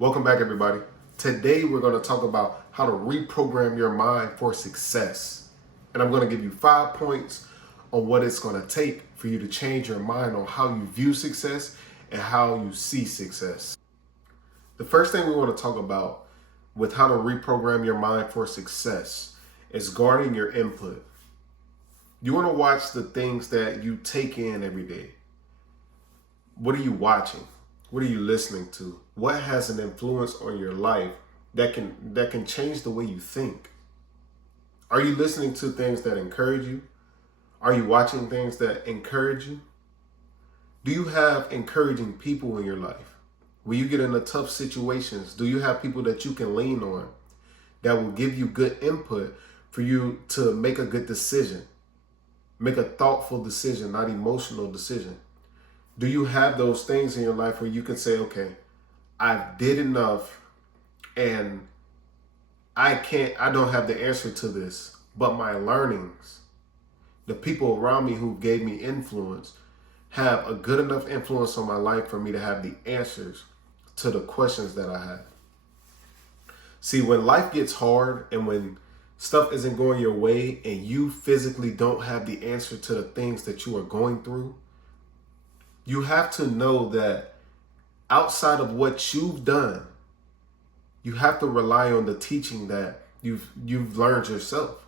Welcome back, everybody. Today, we're going to talk about how to reprogram your mind for success. And I'm going to give you 5 points on what it's going to take for you to change your mind on how you view success and how you see success. The first thing we want to talk about with how to reprogram your mind for success is guarding your input. You want to watch the things that you take in every day. What are you watching? What are you listening to? What has an influence on your life that can change the way you think? Are you listening to things that encourage you? Are you watching things that encourage you? Do you have encouraging people in your life? When you get into tough situations, do you have people that you can lean on that will give you good input for you to make a good decision? Make a thoughtful decision, not emotional decision. Do you have those things in your life where you can say, okay, I did enough and I don't have the answer to this, but my learnings, the people around me who gave me influence, have a good enough influence on my life for me to have the answers to the questions that I have. See, when life gets hard and when stuff isn't going your way and you physically don't have the answer to the things that you are going through, you have to know that outside of what you've done, you have to rely on the teaching that you've learned yourself,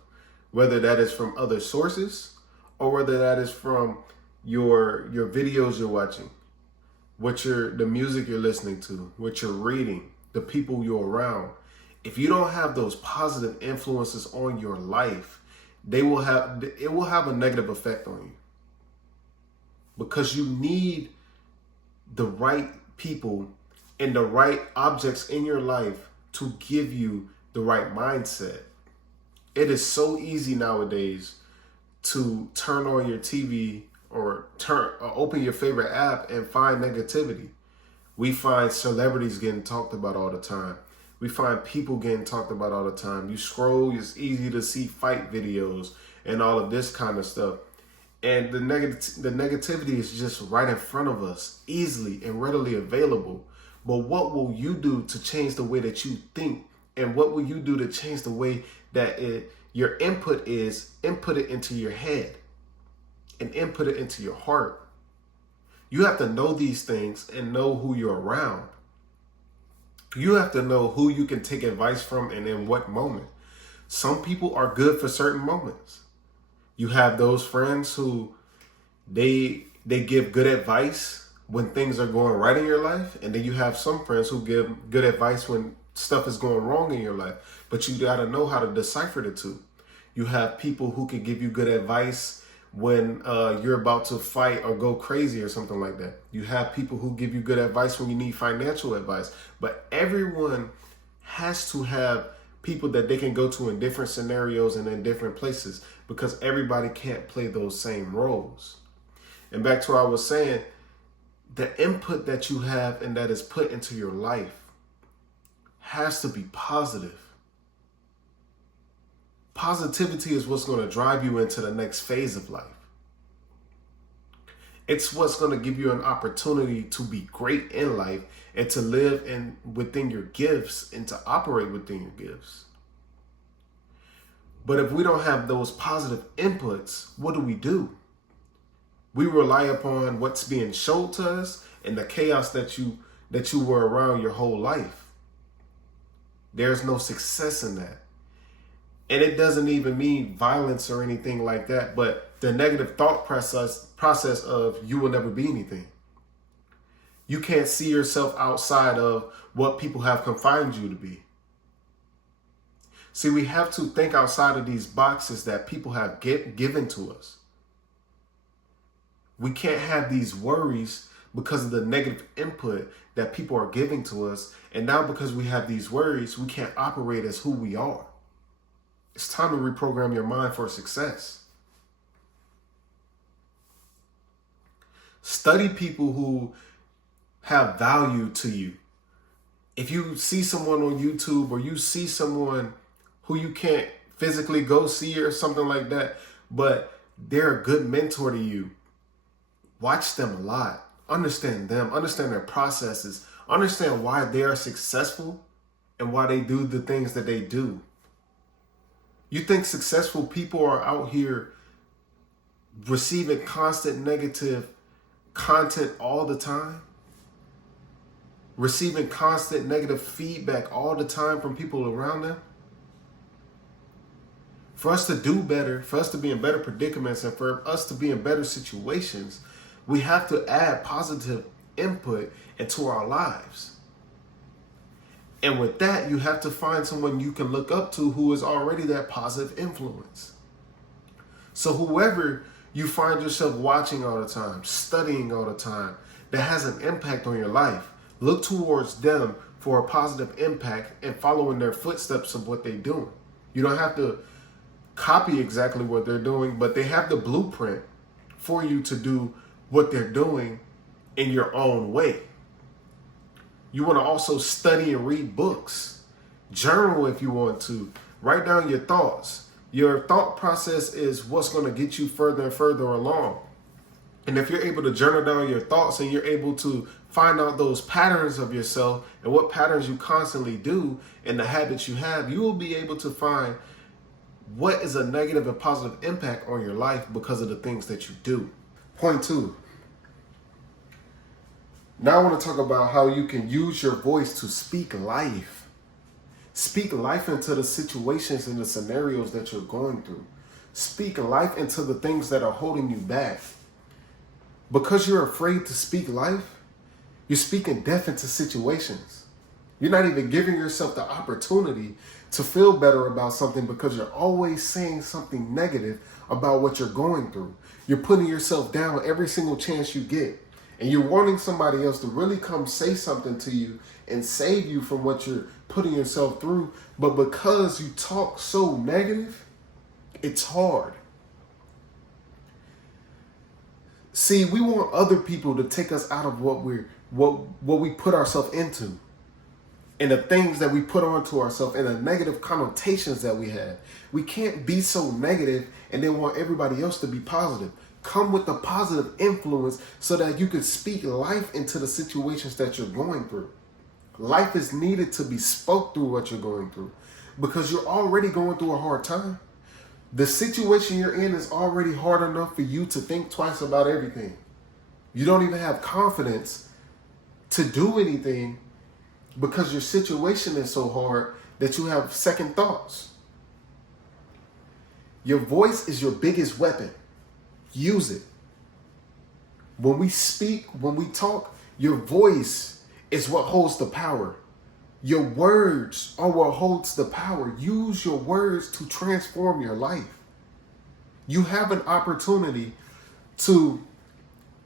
whether that is from other sources or whether that is from your videos you're watching, the music you're listening to, what you're reading, the people you're around. If you don't have those positive influences on your life, it will have a negative effect on you. Because you need the right people and the right objects in your life to give you the right mindset. It is so easy nowadays to turn on your TV or open your favorite app and find negativity. We find celebrities getting talked about all the time. We find people getting talked about all the time. You scroll, it's easy to see fight videos and all of this kind of stuff. And the negativity is just right in front of us, easily and readily available. But what will you do to change the way that you think? And what will you do to change the way that your input is? Input it into your head and input it into your heart. You have to know these things and know who you're around. You have to know who you can take advice from and in what moment. Some people are good for certain moments. You have those friends who they give good advice when things are going right in your life. And then you have some friends who give good advice when stuff is going wrong in your life. But you got to know how to decipher the two. You have people who can give you good advice when you're about to fight or go crazy or something like that. You have people who give you good advice when you need financial advice. But everyone has to have people that they can go to in different scenarios and in different places, because everybody can't play those same roles. And back to what I was saying, the input that you have and that is put into your life has to be positive. Positivity is what's going to drive you into the next phase of life. It's what's going to give you an opportunity to be great in life and to live within your gifts and to operate within your gifts. But if we don't have those positive inputs, what do? We rely upon what's being shown to us and the chaos that you were around your whole life. There's no success in that. And it doesn't even mean violence or anything like that, but the negative thought process of you will never be anything. You can't see yourself outside of what people have confined you to be. See, we have to think outside of these boxes that people have given to us. We can't have these worries because of the negative input that people are giving to us. And now because we have these worries, we can't operate as who we are. It's time to reprogram your mind for success. Study people who have value to you. If you see someone on YouTube or you see someone who you can't physically go see or something like that, but they're a good mentor to you, watch them a lot. Understand them, understand their processes, Understand why they are successful and why they do the things that they do. You think successful people are out here receiving constant negative content all the time? Receiving constant negative feedback all the time from people around them? For us to do better, for us to be in better predicaments, and for us to be in better situations, we have to add positive input into our lives. And with that, you have to find someone you can look up to who is already that positive influence. So whoever you find yourself watching all the time, studying all the time, that has an impact on your life, look towards them for a positive impact and follow in their footsteps of what they're doing. You don't have to copy exactly what they're doing, but they have the blueprint for you to do what they're doing in your own way. You want to also study and read books. Journal if you want to. Write down your thoughts. Your thought process is what's going to get you further and further along. And if you're able to journal down your thoughts and you're able to find out those patterns of yourself and what patterns you constantly do and the habits you have, you will be able to find what is a negative and positive impact on your life because of the things that you do. Point 2. Now I want to talk about how you can use your voice to speak life. Speak life into the situations and the scenarios that you're going through. Speak life into the things that are holding you back. Because you're afraid to speak life, you're speaking death into situations. You're not even giving yourself the opportunity to feel better about something because you're always saying something negative about what you're going through. You're putting yourself down every single chance you get. And you're wanting somebody else to really come say something to you and save you from what you're putting yourself through. But because you talk so negative, it's hard. See, we want other people to take us out of what we put ourselves into, and the things that we put onto ourselves, and the negative connotations that we have. We can't be so negative and then want everybody else to be positive. Come with a positive influence so that you can speak life into the situations that you're going through. Life is needed to be spoke through what you're going through because you're already going through a hard time. The situation you're in is already hard enough for you to think twice about everything. You don't even have confidence to do anything because your situation is so hard that you have second thoughts. Your voice is your biggest weapon. Use it. When we speak, when we talk, your voice is what holds the power. Your words are what holds the power. Use your words to transform your life. You have an opportunity to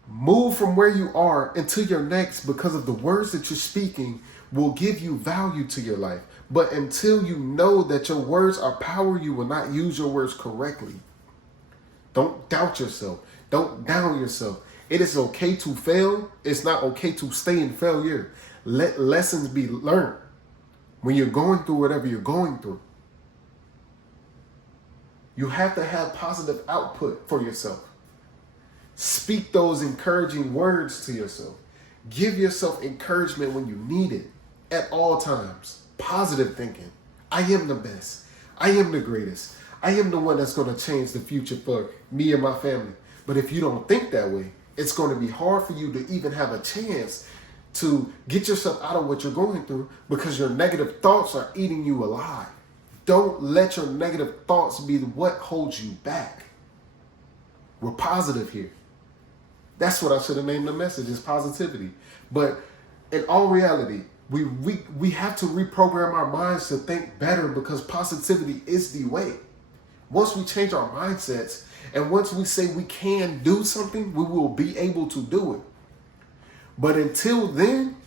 move from where you are into your next because of the words that you're speaking will give you value to your life. But until you know that your words are power, you will not use your words correctly. Don't doubt yourself. Don't down yourself. It is okay to fail. It's not okay to stay in failure. Let lessons be learned when you're going through whatever you're going through. You have to have positive output for yourself. Speak those encouraging words to yourself. Give yourself encouragement when you need it at all times. Positive thinking. I am the best. I am the greatest. I am the one that's going to change the future for me and my family. But if you don't think that way, it's going to be hard for you to even have a chance to get yourself out of what you're going through because your negative thoughts are eating you alive. Don't let your negative thoughts be what holds you back. We're positive here. That's what I should have named the message, is positivity. But in all reality, we have to reprogram our minds to think better because positivity is the way. Once we change our mindsets and once we say we can do something, we will be able to do it. But until then,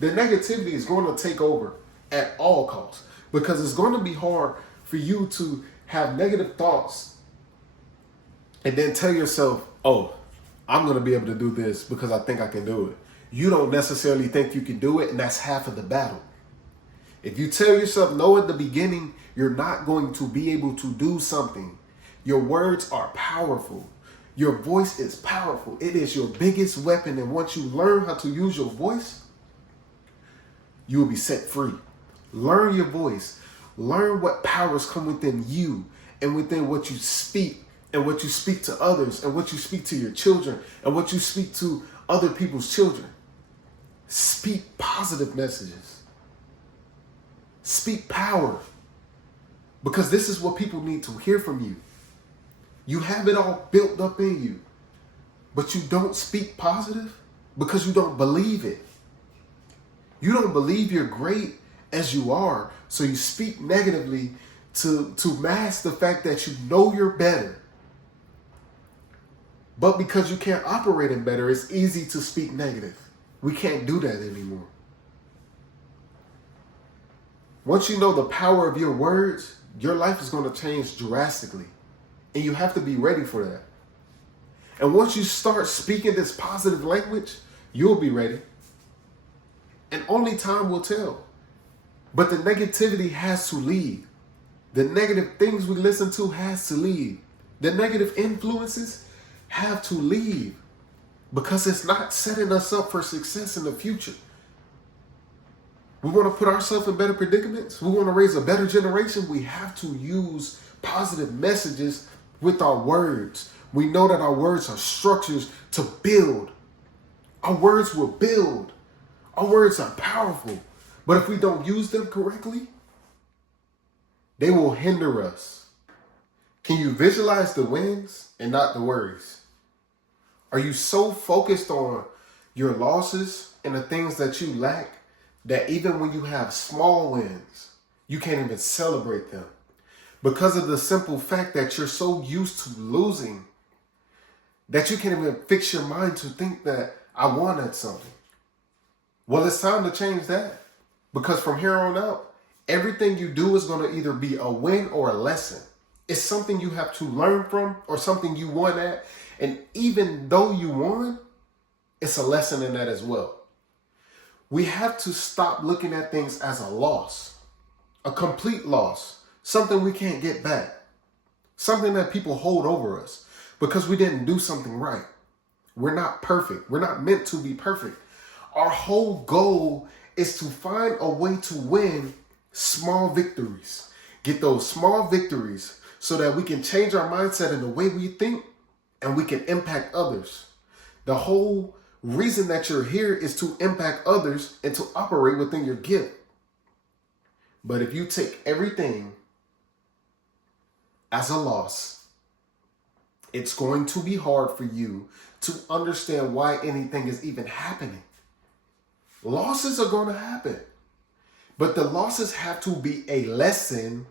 the negativity is going to take over at all costs because it's going to be hard for you to have negative thoughts and then tell yourself, oh, I'm going to be able to do this because I think I can do it. You don't necessarily think you can do it, and that's half of the battle. If you tell yourself no at the beginning, you're not going to be able to do something. Your words are powerful. Your voice is powerful. It is your biggest weapon, and once you learn how to use your voice, you will be set free. Learn your voice. Learn what powers come within you and within what you speak and what you speak to others and what you speak to your children and what you speak to other people's children. Speak positive messages. Speak power. Because this is what people need to hear from you. You have it all built up in you, but you don't speak positive because you don't believe it. You don't believe you're great as you are, so you speak negatively to mask the fact that you know you're better. But because you can't operate in better, it's easy to speak negative. We can't do that anymore. Once you know the power of your words, your life is going to change drastically. And you have to be ready for that. And once you start speaking this positive language, you'll be ready. And only time will tell. But the negativity has to leave. The negative things we listen to has to leave. The negative influences have to leave. Because it's not setting us up for success in the future. We want to put ourselves in better predicaments. We want to raise a better generation. We have to use positive messages with our words. We know that our words are structures to build. Our words will build. Our words are powerful. But if we don't use them correctly, they will hinder us. Can you visualize the wins and not the worries? Are you so focused on your losses and the things that you lack that even when you have small wins, you can't even celebrate them? Because of the simple fact that you're so used to losing that you can't even fix your mind to think that I won at something. Well, it's time to change that. Because from here on out, everything you do is going to either be a win or a lesson. It's something you have to learn from or something you won at. And even though you won, it's a lesson in that as well. We have to stop looking at things as a loss, a complete loss, something we can't get back, something that people hold over us because we didn't do something right. We're not perfect. We're not meant to be perfect. Our whole goal is to find a way to win small victories. Get those small victories so that we can change our mindset in the way we think and we can impact others. The whole reason that you're here is to impact others and to operate within your gift. But if you take everything as a loss, it's going to be hard for you to understand why anything is even happening. Losses are going to happen, but the losses have to be a lesson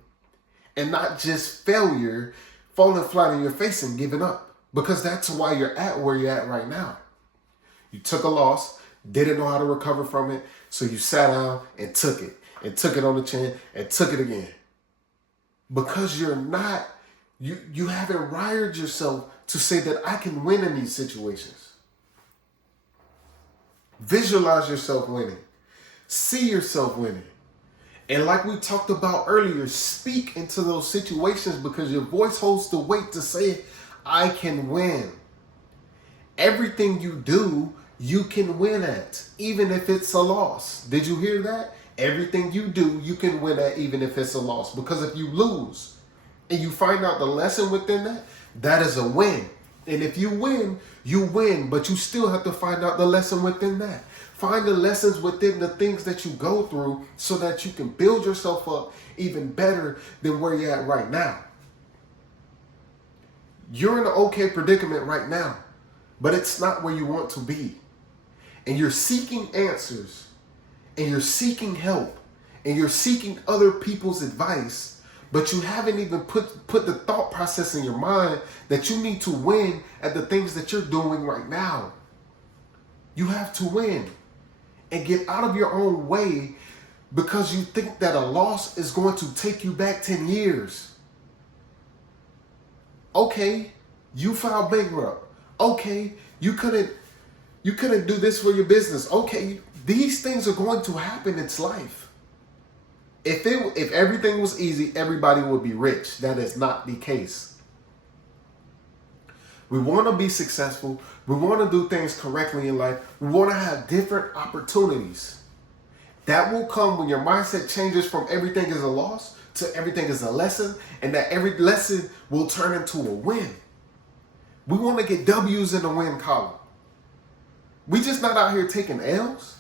and not just failure, falling flat on your face and giving up, because that's why you're at where you're at right now. You took a loss, didn't know how to recover from it, so you sat down and took it on the chin and took it again. Because you're not, you haven't wired yourself to say that I can win in these situations. Visualize yourself winning. See yourself winning. And like we talked about earlier, speak into those situations because your voice holds the weight to say, I can win. Everything you do, you can win at, even if it's a loss. Did you hear that? Everything you do, you can win at, even if it's a loss. Because if you lose and you find out the lesson within that, that is a win. And if you win, but you still have to find out the lesson within that. Find the lessons within the things that you go through so that you can build yourself up even better than where you're at right now. You're in an okay predicament right now, but it's not where you want to be. And you're seeking answers, and you're seeking help, and you're seeking other people's advice, but you haven't even put the thought process in your mind that you need to win at the things that you're doing right now. You have to win and get out of your own way because you think that a loss is going to take you back 10 years. Okay, you filed bankrupt. Okay, you couldn't do this for your business. Okay, these things are going to happen. It's life. If everything was easy, everybody would be rich. That is not the case. We want to be successful. We want to do things correctly in life. We want to have different opportunities. That will come when your mindset changes from everything is a loss to everything is a lesson, and that every lesson will turn into a win. We want to get W's in the win column. We just not out here taking L's.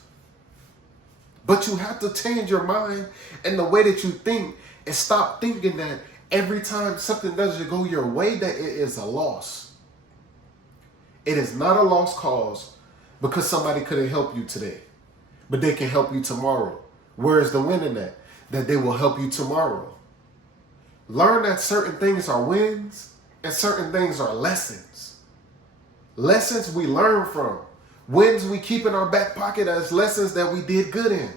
But you have to change your mind and the way that you think, and stop thinking that every time something doesn't go your way, that it is a loss. It is not a lost cause because somebody couldn't help you today, but they can help you tomorrow. Where is the win in that? That they will help you tomorrow. Learn that certain things are wins and certain things are lessons. Lessons we learn from. Wins we keep in our back pocket as lessons that we did good in.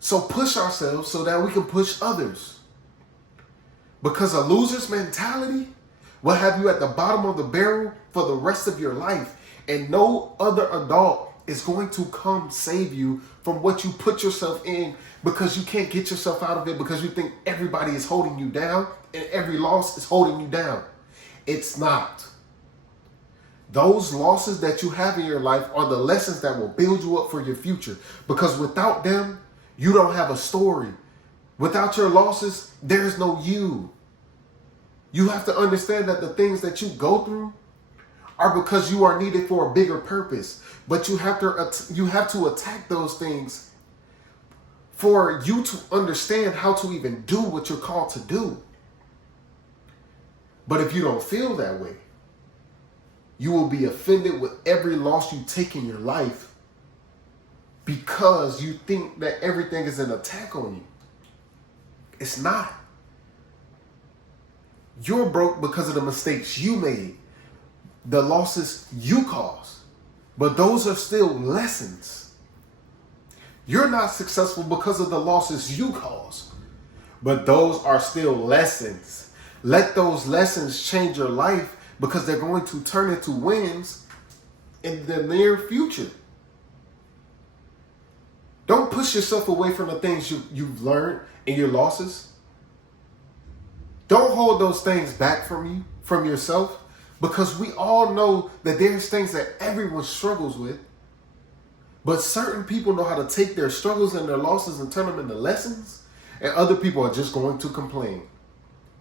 So push ourselves so that we can push others. Because a loser's mentality will have you at the bottom of the barrel for the rest of your life. And no other adult is going to come save you from what you put yourself in, because you can't get yourself out of it because you think everybody is holding you down and every loss is holding you down. It's not. Those losses that you have in your life are the lessons that will build you up for your future, because without them, you don't have a story. Without your losses, there's no you. You have to understand that the things that you go through are because you are needed for a bigger purpose. But you have to attack those things for you to understand how to even do what you're called to do. But if you don't feel that way, you will be offended with every loss you take in your life because you think that everything is an attack on you. It's not. You're broke because of the mistakes you made, the losses you caused. But those are still lessons. You're not successful because of the losses you caused, but those are still lessons. Let those lessons change your life, because they're going to turn into wins in the near future. Don't push yourself away from the things you've learned in your losses. Don't hold those things back from you, from yourself, because we all know that there's things that everyone struggles with. But certain people know how to take their struggles and their losses and turn them into lessons, and other people are just going to complain.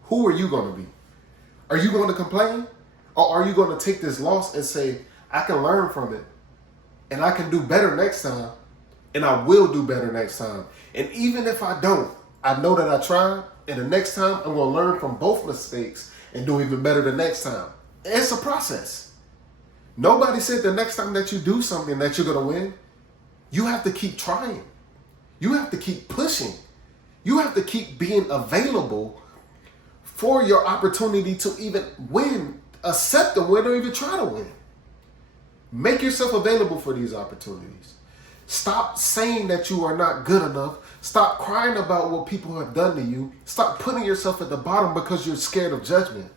Who are you going to be? Are you going to complain? Or are you going to take this loss and say, I can learn from it, and I can do better next time, and I will do better next time. And even if I don't, I know that I tried, and the next time I'm going to learn from both mistakes and do even better the next time. It's a process. Nobody said the next time that you do something that you're going to win. You have to keep trying. You have to keep pushing. You have to keep being available for your opportunity to even win, accept the win, or even try to win. Make yourself available for these opportunities. Stop saying that you are not good enough. Stop crying about what people have done to you. Stop putting yourself at the bottom because you're scared of judgment.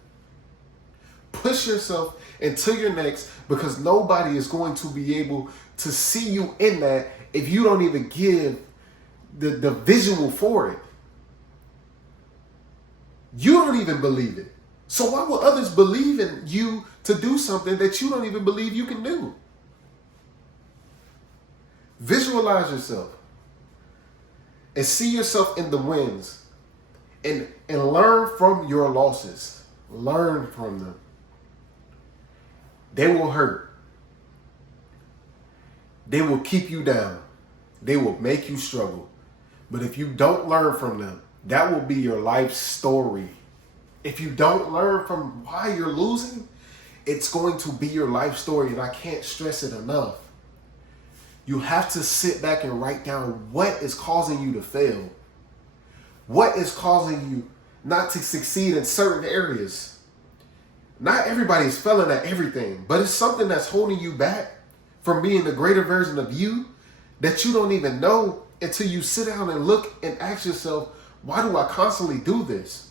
Push yourself into your next, because nobody is going to be able to see you in that if you don't even give the visual for it. You don't even believe it. So why will others believe in you to do something that you don't even believe you can do? Visualize yourself and see yourself in the wins, and learn from your losses. Learn from them. They will hurt. They will keep you down. They will make you struggle. But if you don't learn from them, that will be your life story. If you don't learn from why you're losing, it's going to be your life story, and I can't stress it enough. You have to sit back and write down what is causing you to fail. What is causing you not to succeed in certain areas. Not everybody's failing at everything, but it's something that's holding you back from being the greater version of you that you don't even know until you sit down and look and ask yourself, why do I constantly do this?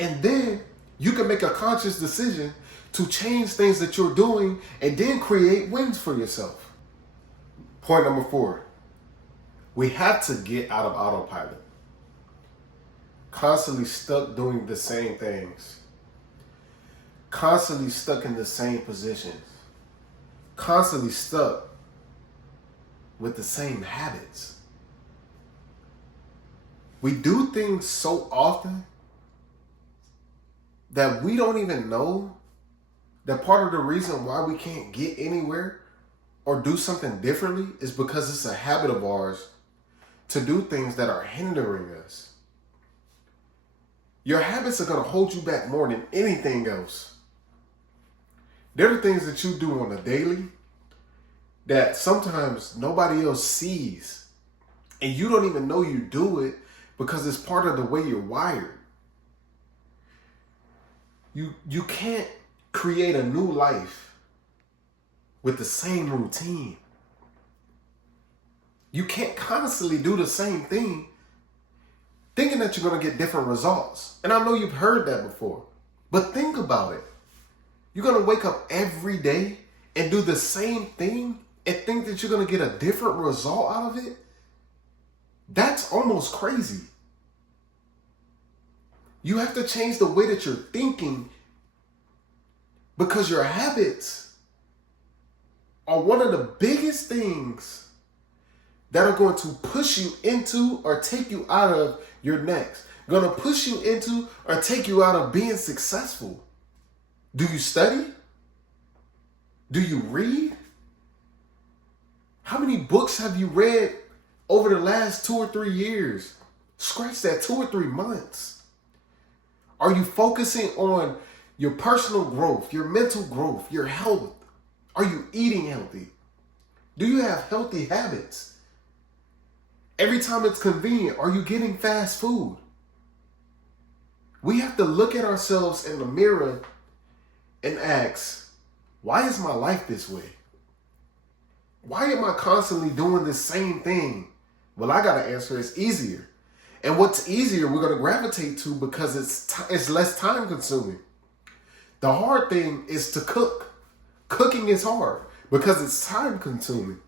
And then you can make a conscious decision to change things that you're doing and then create wins for yourself. Point number 4, we have to get out of autopilot. Constantly stuck doing the same things. Constantly stuck in the same positions. Constantly stuck with the same habits. We do things so often that we don't even know that part of the reason why we can't get anywhere or do something differently is because it's a habit of ours to do things that are hindering us. Your habits are going to hold you back more than anything else. There are things that you do on a daily that sometimes nobody else sees, and you don't even know you do it because it's part of the way you're wired. You can't create a new life with the same routine. You can't constantly do the same thing thinking that you're going to get different results. And I know you've heard that before, but think about it. You're going to wake up every day and do the same thing and think that you're going to get a different result out of it? That's almost crazy. You have to change the way that you're thinking, because your habits are one of the biggest things that are going to push you into or take you out of your next. Going to push you into or take you out of being successful. Do you study? Do you read? How many books have you read over the last 2 or 3 years? Scratch that, 2 or 3 months. Are you focusing on your personal growth, your mental growth, your health? Are you eating healthy? Do you have healthy habits? Every time it's convenient, are you getting fast food? We have to look at ourselves in the mirror and ask, why is my life this way? Why am I constantly doing the same thing? Well, I got to answer, it's easier. And what's easier, we're going to gravitate to because it's less time consuming. The hard thing is to cook. Cooking is hard because it's time consuming.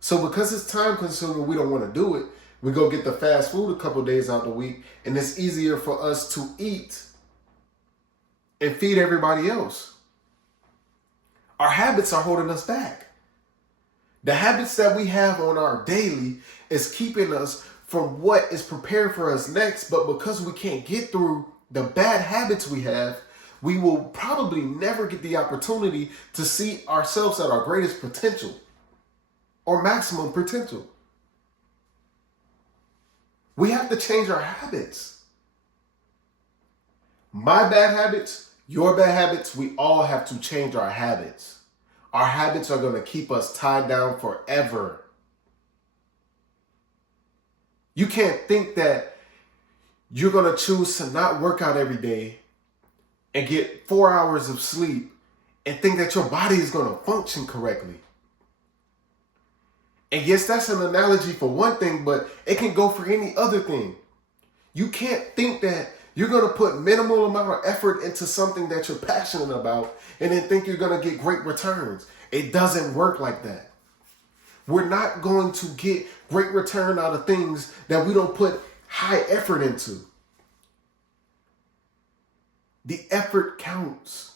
So because it's time consuming, we don't want to do it. We go get the fast food a couple days out the week, and it's easier for us to eat and feed everybody else. Our habits are holding us back. The habits that we have on our daily is keeping us from what is prepared for us next, but because we can't get through the bad habits we have, we will probably never get the opportunity to see ourselves at our greatest potential or maximum potential. We have to change our habits. My bad habits, your bad habits, we all have to change our habits. Our habits are going to keep us tied down forever. You can't think that you're going to choose to not work out every day and get 4 hours of sleep and think that your body is going to function correctly. And yes, that's an analogy for one thing, but it can go for any other thing. You can't think that you're going to put minimal amount of effort into something that you're passionate about and then think you're going to get great returns. It doesn't work like that. We're not going to get great return out of things that we don't put high effort into. The effort counts.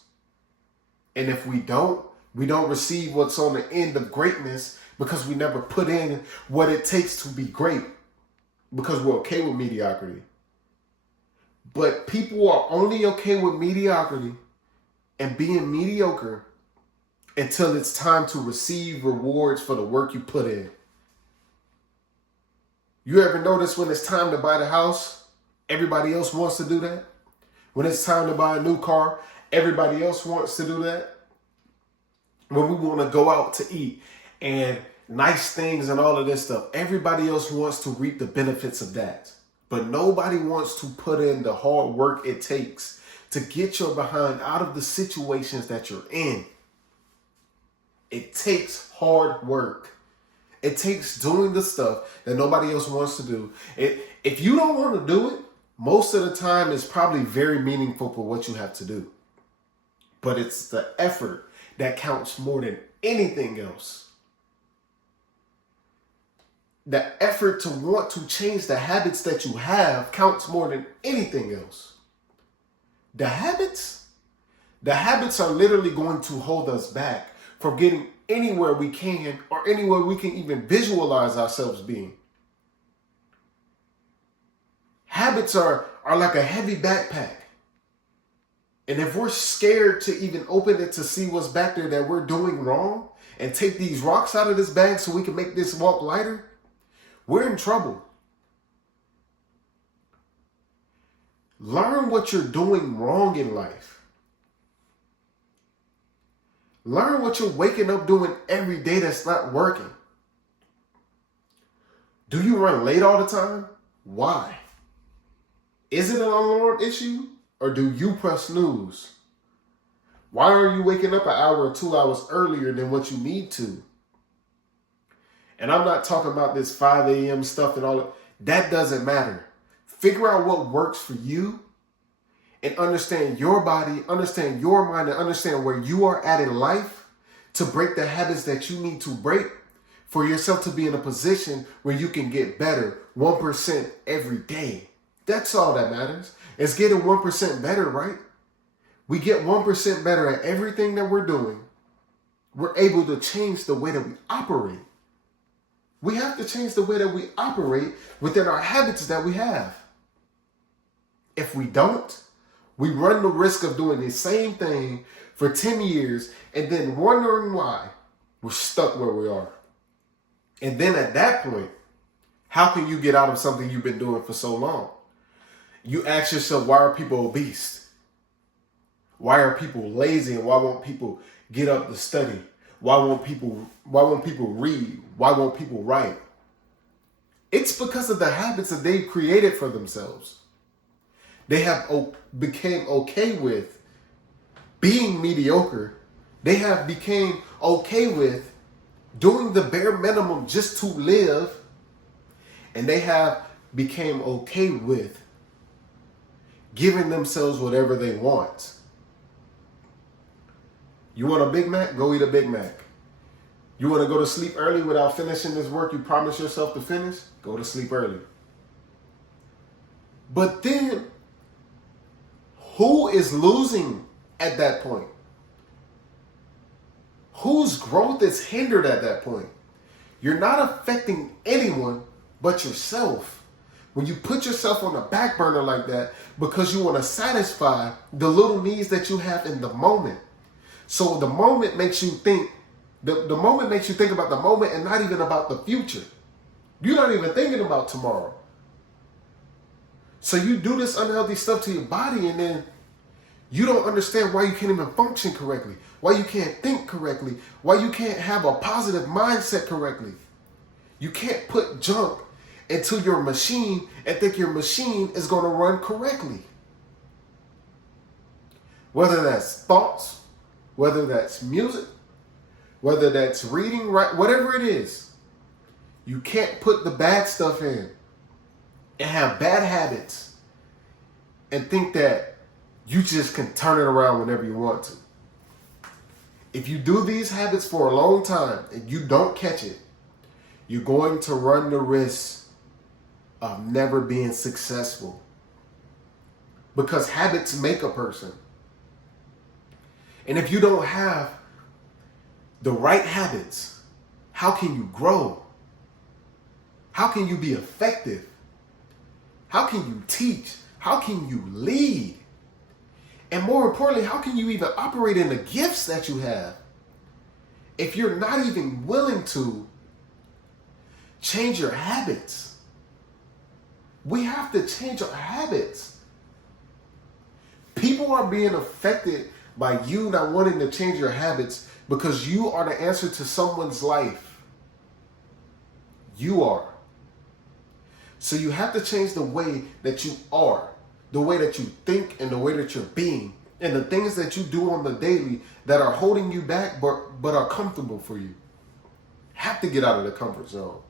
And if we don't receive what's on the end of greatness because we never put in what it takes to be great, because we're okay with mediocrity. But people are only okay with mediocrity and being mediocre until it's time to receive rewards for the work you put in. You ever notice when it's time to buy the house, everybody else wants to do that? When it's time to buy a new car, everybody else wants to do that? When we want to go out to eat and nice things and all of this stuff, everybody else wants to reap the benefits of that. But nobody wants to put in the hard work it takes to get your behind out of the situations that you're in. It takes hard work. It takes doing the stuff that nobody else wants to do. If you don't want to do it, most of the time it's probably very meaningful for what you have to do. But it's the effort that counts more than anything else. The effort to want to change the habits that you have counts more than anything else. The habits are literally going to hold us back from getting anywhere we can or anywhere we can even visualize ourselves being. Habits are like a heavy backpack. And if we're scared to even open it to see what's back there that we're doing wrong and take these rocks out of this bag so we can make this walk lighter, we're in trouble. Learn what you're doing wrong in life. Learn what you're waking up doing every day that's not working. Do you run late all the time? Why? Is it an alarm issue or do you press snooze? Why are you waking up an hour or 2 hours earlier than what you need to? And I'm not talking about this 5 a.m. stuff and all that. That doesn't matter. Figure out what works for you and understand your body, understand your mind, and understand where you are at in life to break the habits that you need to break for yourself to be in a position where you can get better 1% every day. That's all that matters. It's getting 1% better, right? We get 1% better at everything that we're doing. We're able to change the way that we operate. We have to change the way that we operate within our habits that we have. If we don't, we run the risk of doing the same thing for 10 years and then wondering why we're stuck where we are. And then at that point, how can you get out of something you've been doing for so long? You ask yourself, why are people obese? Why are people lazy and why won't people get up to study? Why won't people read? Why won't people write? It's because of the habits that they've created for themselves. They have became okay with being mediocre. They have became okay with doing the bare minimum just to live. And they have became okay with giving themselves whatever they want. You want a Big Mac? Go eat a Big Mac. You want to go to sleep early without finishing this work you promised yourself to finish? Go to sleep early. But then, who is losing at that point? Whose growth is hindered at that point? You're not affecting anyone but yourself. When you put yourself on the back burner like that because you want to satisfy the little needs that you have in the moment. So the moment makes you think, the moment makes you think about the moment and not even about the future. You're not even thinking about tomorrow. So you do this unhealthy stuff to your body and then you don't understand why you can't even function correctly, why you can't think correctly, why you can't have a positive mindset correctly. You can't put junk into your machine and think your machine is going to run correctly. Whether that's thoughts, whether that's music, whether that's reading, whatever it is, you can't put the bad stuff in and have bad habits and think that you just can turn it around whenever you want to. If you do these habits for a long time and you don't catch it, you're going to run the risk of never being successful. Because habits make a person. And if you don't have the right habits, how can you grow? How can you be effective? How can you teach? How can you lead? And more importantly, how can you even operate in the gifts that you have if you're not even willing to change your habits? We have to change our habits. People are being affected by you not wanting to change your habits because you are the answer to someone's life. You are. So you have to change the way that you are, the way that you think and the way that you're being, and the things that you do on the daily that are holding you back but are comfortable for you. Have to get out of the comfort zone.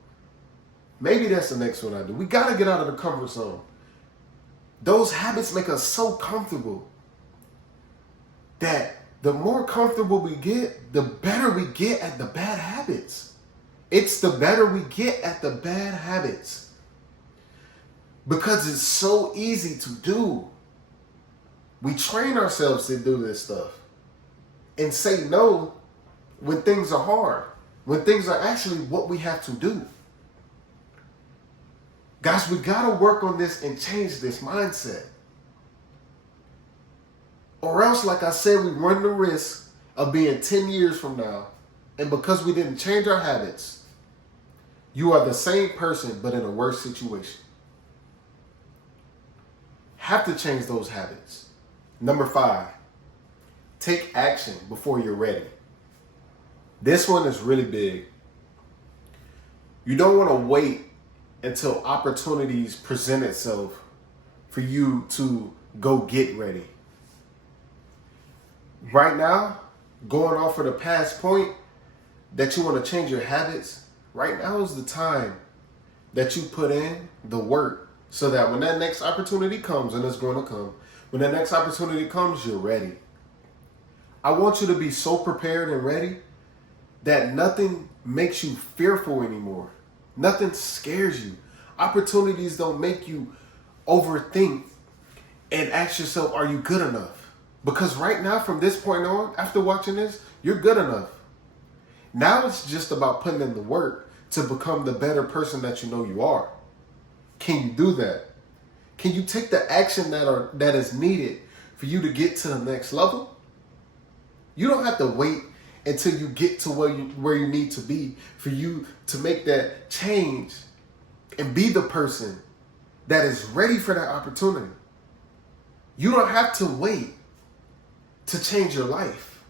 Maybe that's the next one I do. We got to get out of the comfort zone. Those habits make us so comfortable that the more comfortable we get, the better we get at the bad habits. It's the better we get at the bad habits. Because it's so easy to do. We train ourselves to do this stuff and say no when things are hard, when things are actually what we have to do. Guys, we got to work on this and change this mindset. Or else, like I said, we run the risk of being 10 years from now, and because we didn't change our habits, you are the same person but in a worse situation. Have to change those habits. Number 5, take action before you're ready. This one is really big. You don't want to wait until opportunities present itself for you to go get ready. Right now, going off of the past point that you want to change your habits, right now is the time that you put in the work so that when that next opportunity comes, and it's going to come, when that next opportunity comes, you're ready. I want you to be so prepared and ready that nothing makes you fearful anymore. Nothing scares you. Opportunities don't make you overthink and ask yourself, are you good enough? Because right now, from this point on, after watching this, you're good enough. Now it's just about putting in the work to become the better person that you know you are. Can you do that? Can you take the action that is needed for you to get to the next level? You don't have to wait until you get to where you need to be for you to make that change and be the person that is ready for that opportunity. You don't have to wait to change your life.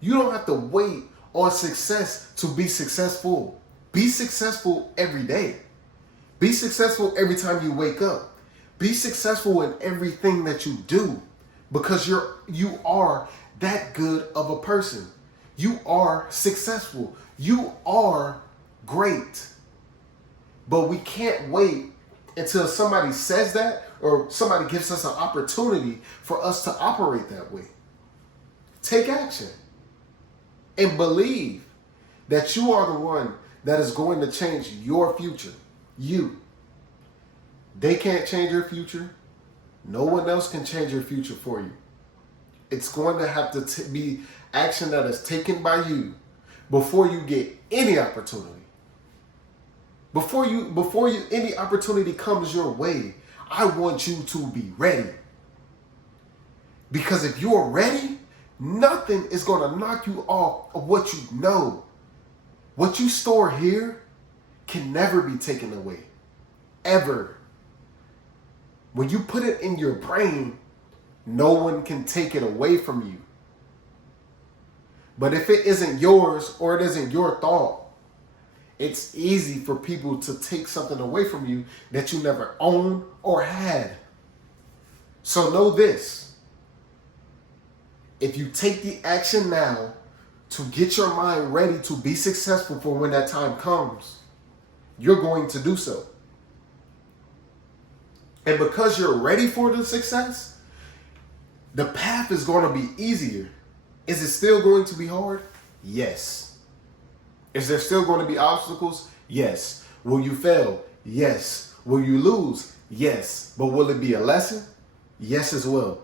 You don't have to wait on success to be successful. Be successful every day. Be successful every time you wake up. Be successful in everything that you do, because you are that good of a person. You are successful. You are great. But we can't wait until somebody says that or somebody gives us an opportunity for us to operate that way. Take action and believe that you are the one that is going to change your future. You. They can't change your future. No one else can change your future for you. It's going to have to be action that is taken by you before you get any opportunity. Before any opportunity comes your way, I want you to be ready. Because if you're ready, nothing is going to knock you off of what you know. What you store here can never be taken away. Ever. When you put it in your brain, no one can take it away from you. But if it isn't yours or it isn't your thought, it's easy for people to take something away from you that you never owned or had. So know this. If you take the action now to get your mind ready to be successful for when that time comes, you're going to do so. And because you're ready for the success, the path is going to be easier. Is it still going to be hard? Yes. Is there still going to be obstacles? Yes. Will you fail? Yes. Will you lose? Yes. But will it be a lesson? Yes as well.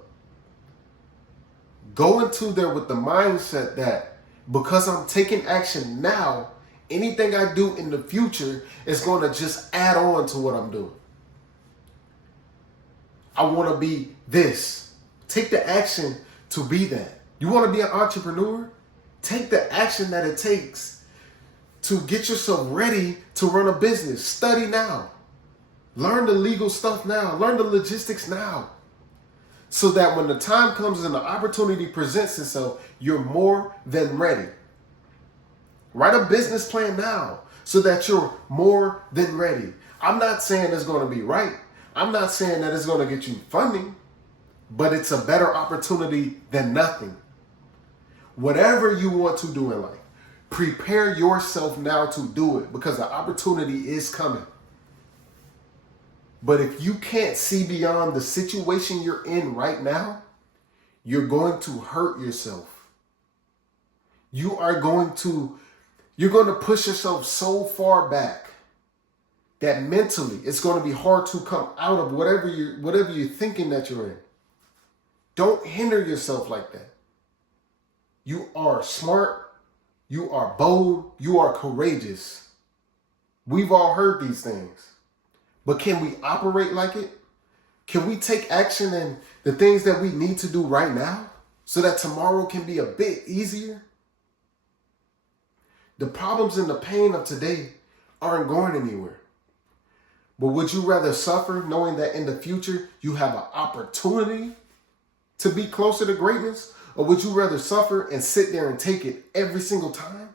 Go into there with the mindset that because I'm taking action now, anything I do in the future is going to just add on to what I'm doing. I want to be this. Take the action to be that. You want to be an entrepreneur? Take the action that it takes to get yourself ready to run a business. Study now. Learn the legal stuff now. Learn the logistics now. So that when the time comes and the opportunity presents itself, you're more than ready. Write a business plan now so that you're more than ready. I'm not saying it's going to be right. I'm not saying that it's going to get you funding, but it's a better opportunity than nothing. Whatever you want to do in life, prepare yourself now to do it because the opportunity is coming. But if you can't see beyond the situation you're in right now, you're going to hurt yourself. You're going to push yourself so far back that mentally it's going to be hard to come out of whatever you're thinking that you're in. Don't hinder yourself like that. You are smart, You are bold. You are courageous. We've all heard these things. But can we operate like it? Can we take action in the things that we need to do right now so that tomorrow can be a bit easier? The problems and the pain of today aren't going anywhere. But would you rather suffer knowing that in the future you have an opportunity to be closer to greatness? Or would you rather suffer and sit there and take it every single time?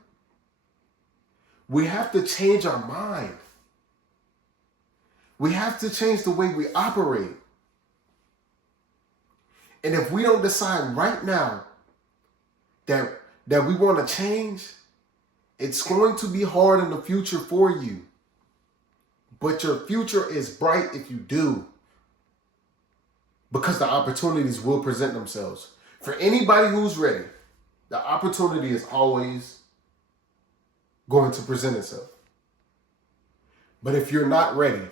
We have to change our mind. We have to change the way we operate. And if we don't decide right now that we want to change, it's going to be hard in the future for you. But your future is bright if you do. Because the opportunities will present themselves. For anybody who's ready, the opportunity is always going to present itself. But if you're not ready,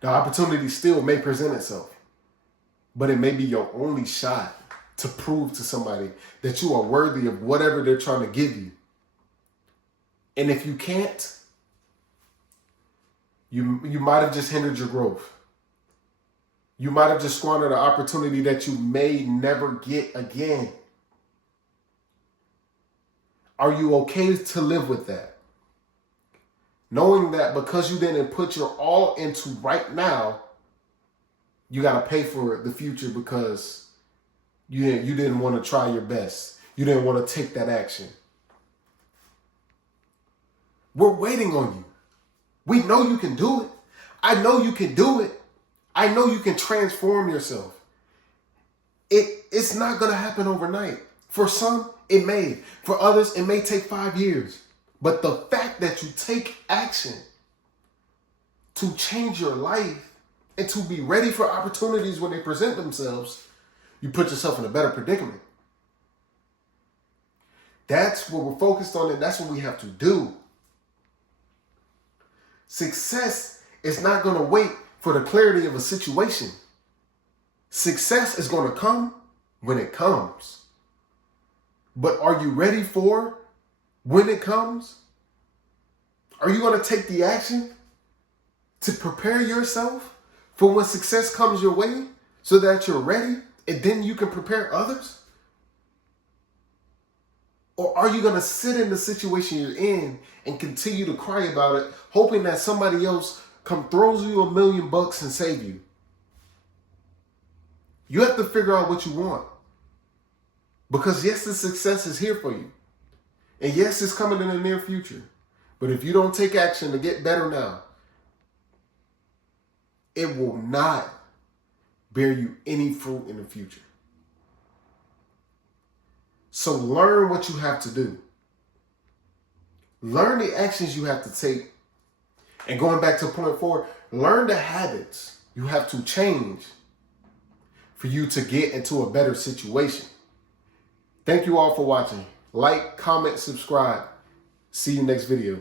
the opportunity still may present itself. But it may be your only shot to prove to somebody that you are worthy of whatever they're trying to give you. And if you can't, you might have just hindered your growth. You might have just squandered an opportunity that you may never get again. Are you okay to live with that? Knowing that because you didn't put your all into right now, you got to pay for the future because you didn't want to try your best. You didn't want to take that action. We're waiting on you. We know you can do it. I know you can do it. I know you can transform yourself. It's not going to happen overnight. For some, it may. For others, it may take 5 years. But the fact that you take action to change your life and to be ready for opportunities when they present themselves, you put yourself in a better predicament. That's what we're focused on, and that's what we have to do. Success is not going to wait for the clarity of a situation. Success is going to come when it comes. But are you ready for when it comes? Are you going to take the action to prepare yourself for when success comes your way so that you're ready and then you can prepare others? Or are you going to sit in the situation you're in and continue to cry about it, hoping that somebody else throws you $1 million and save you? You have to figure out what you want. Because yes, the success is here for you. And yes, it's coming in the near future. But if you don't take action to get better now, it will not bear you any fruit in the future. So learn what you have to do. Learn the actions you have to take. And going back to point 4, learn the habits you have to change for you to get into a better situation. Thank you all for watching. Like, comment, subscribe. See you next video.